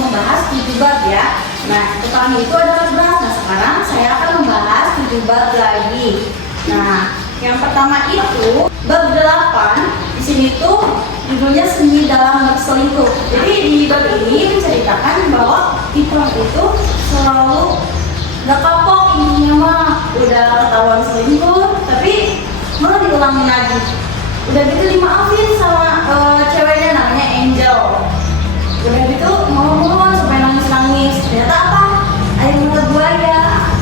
membahas 7 bab ya. Nah, kami itu ada 14. Nah, sekarang saya akan membahas 7 bab lagi. Nah, yang pertama itu bab 8. Di sini tuh judulnya seni dalam berselingkuh. Jadi di bab ini menceritakan bahwa Ipang itu selalu gak kapok, intinya mah udah ketahuan selingkuh, tapi malah diulangin lagi. Udah gitu dimaafin sama ceweknya namanya Angel. Udah gitu mohon sampai nangis-nangis. Ternyata apa? Air mata buaya.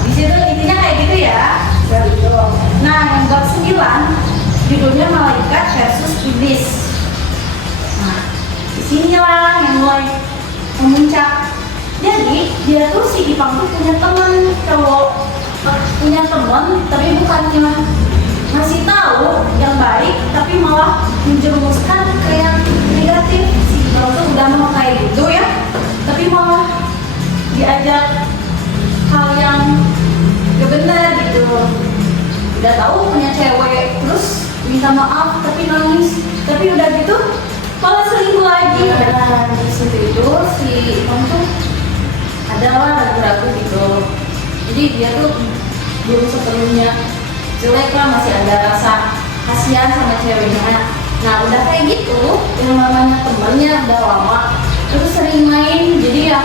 Di situ intinya kayak gitu ya. Udah gitu. Nah, yang bab 9 judulnya Malaikat versus Iblis. Nah, disinilah yang mulai memuncak. Jadi dia tuh si Ipang tuh punya teman cowok, punya teman tapi bukan cuma ngasih tahu yang baik, tapi malah menjerumuskan ke yang negatif. Si Ipang tuh udah mau kayak gitu ya, tapi malah diajak hal yang gak benar gitu. Udah tahu punya cewek, terus minta maaf tapi nangis, tapi udah gitu malah selingkuh lagi. Nah, di situ itu si Ipang tuh adalah ragu-ragu gitu. Jadi dia tuh belum sepenuhnya jelek lah, masih ada rasa kasihan sama ceweknya. Nah, udah kayak gitu, yang namanya temennya udah lama, terus sering main, jadi ya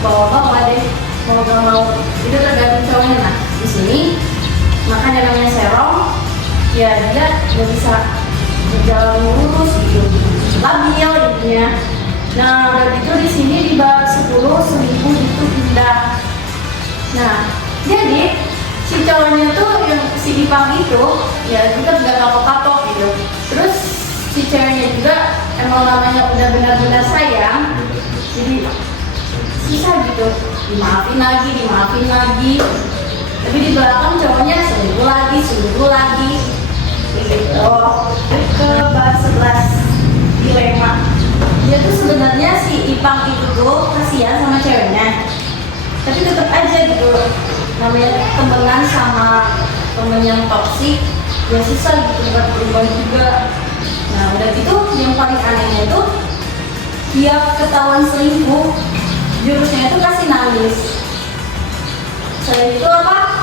bawa-bawa deh, mau gak mau itu tergantung cowoknya. Nah, di sini makanya namanya serong, ya dia nggak bisa berjalan lurus gitu, labil intinya. Nah, udah gitu di sini di bab 10 selingkuh itu indah. Nah, jadi si cowoknya tuh yang si Ipang itu ya juga nggak kapok-kapok gitu. Terus si ceweknya juga emang namanya udah benar-benar sayang, jadi susah gitu, dimaafin lagi. Tapi di belakang cowoknya selingkuh lagi gitu. Ke bab 11 dilema. Dia tuh sebenarnya si Ipang itu tuh kasihan sama ceweknya, tapi tetap aja gitu, namanya temenan sama temen yang toksik ya susah gitu buat berubah juga. Nah, udah gitu yang paling anehnya tuh dia ketahuan selingkuh, jurusnya itu kasih nangis. Selain itu apa?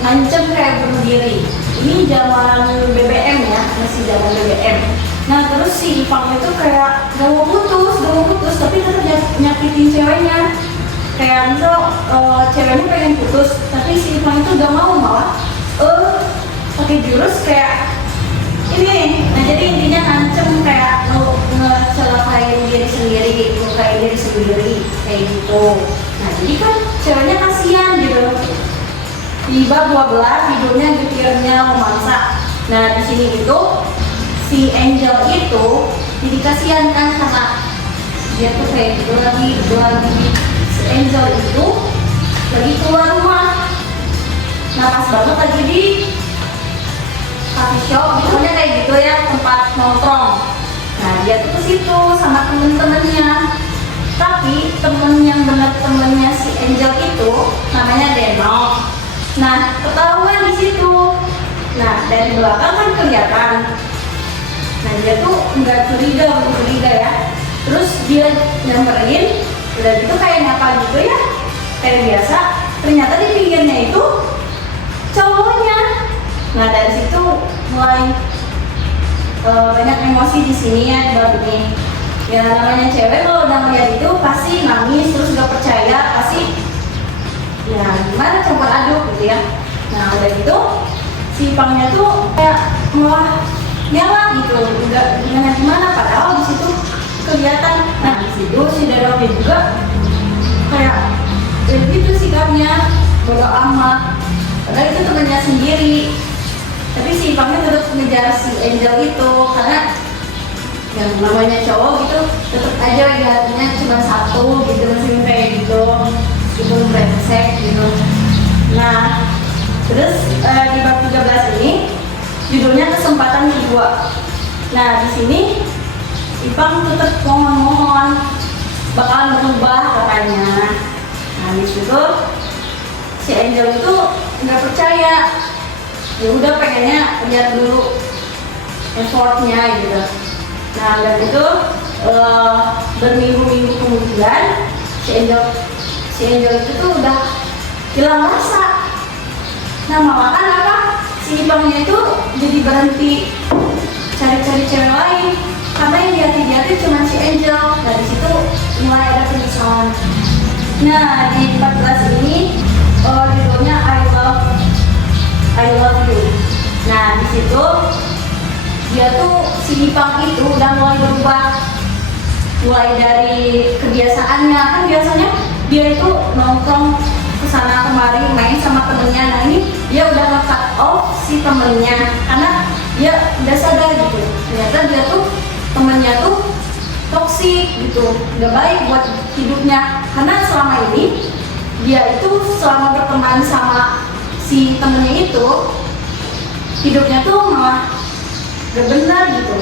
Ngancem kayak bunuh diri. Ini zaman BBM ya, masih zaman BBM. Nah, terus si Ipang itu kayak gak mau putus, tapi tetap nyakitin ceweknya. Kayak misal ceweknya pengen putus, tapi si Ipang itu gak mau, malah pakai jurus kayak ini. Nah, jadi intinya ngancem kayak ngecelakain diri sendiri, ngelukain diri sendiri kayak gitu. Nah, jadi kan ceweknya kasihan gitu. Di bab 12 judulnya Getirnya Romansa. Nah, di sini itu si Angel itu jadi kasihan kan karena dia tuh kayak gitu lagi. Si Angel itu lagi keluar rumah. Nah, pas banget lagi di coffee shop, pokoknya kayak gitu ya, tempat nongkrong. Nah, dia tuh ke situ sama temen-temennya. Tapi temennya si Angel itu namanya Deno. Nah, ketahuan di situ. Nah, dari belakang kan kelihatan. Nah, dia tuh nggak curiga ya. Terus dia nyamperin, udah gitu kayak nyapa gitu ya, kayak biasa. Ternyata di pinggirnya itu cowoknya. Nah, dari situ mulai banyak emosi di sini ya di bab ini. Ya namanya cewek kalau udah ngeliat itu pasti nangis, terus gak percaya, pasti ya gimana campur aduk gitu ya. Nah, udah gitu si Ipangnya tuh kayak malah nyala gitu, enggak gimana padahal di situ kelihatan. Nah, di situ si Dadoknya juga kayak ya gitu sikapnya, bodo amat, padahal itu temennya sendiri. Tapi si Ipangnya tetap ngejar si Angel itu karena yang namanya cowok gitu tetap aja hatinya cuma satu gitu, masih kayak gitu, itu brengsek gitu. Nah, terus di bab 13 ini judulnya Kesempatan Kedua. Nah, di sini Ipang tetap mohon bakalan berubah katanya. Nah, di situ si Angel itu nggak percaya. Ya udah pengennya lihat dulu effortnya gitu. Nah, dan itu berminggu-minggu kemudian si Angel itu tuh udah hilang rasa. Nah malahan apa, si Ipangnya itu jadi berhenti cari-cari cewek lain karena yang dia cuma si Angel. Nah di situ mulai ada penyesalan. Nah di 14 ini judulnya I love you. Nah di situ dia tuh si Ipang itu udah mulai berubah, mulai dari kebiasaannya. Kan biasanya dia itu nongkrong kesana kemari main sama temennya. Nah ini dia udah nge-cut off si temennya karena dia udah sadar gitu, ternyata dia tuh temennya tuh toksik gitu, gak baik buat hidupnya. Karena selama ini dia itu selama berteman sama si temennya itu hidupnya tuh malah gak benar gitu.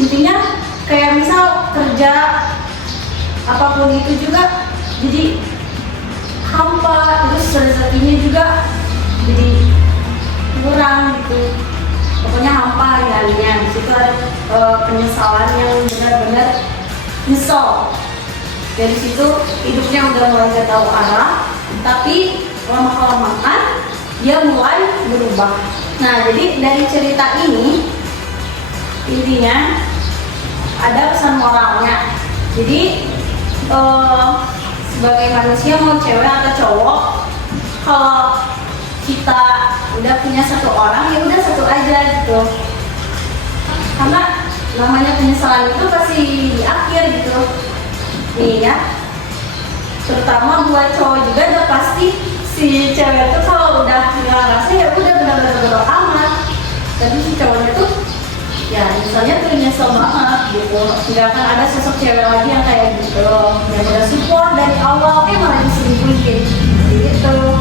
Intinya kayak misal kerja apapun itu juga jadi hampa, terus rezekinya juga jadi kurang gitu. Pokoknya hampa hari-harinya. Di situ ada penyesalan yang benar-benar nyesel. Dari situ hidupnya udah mulai gak tahu arah, tapi lama-kelamaan dia mulai berubah. Nah, jadi dari cerita ini intinya ada pesan moralnya. Jadi sebagai manusia mau cewek atau cowok, kalau kita udah punya satu orang ya udah satu aja gitu. Karena namanya penyesalan itu pasti di akhir gitu. Nih ya. Terutama buat cowok juga udah pasti si cewek itu kalau udah hilang rasa ya udah benar-benar amat. Tapi si cowoknya tuh ya misalnya tuh nyesel banget gitu, nggak akan ada sosok cewek lagi yang kayak gitu, yang udah support dari awal malah diselingkuhin gitu.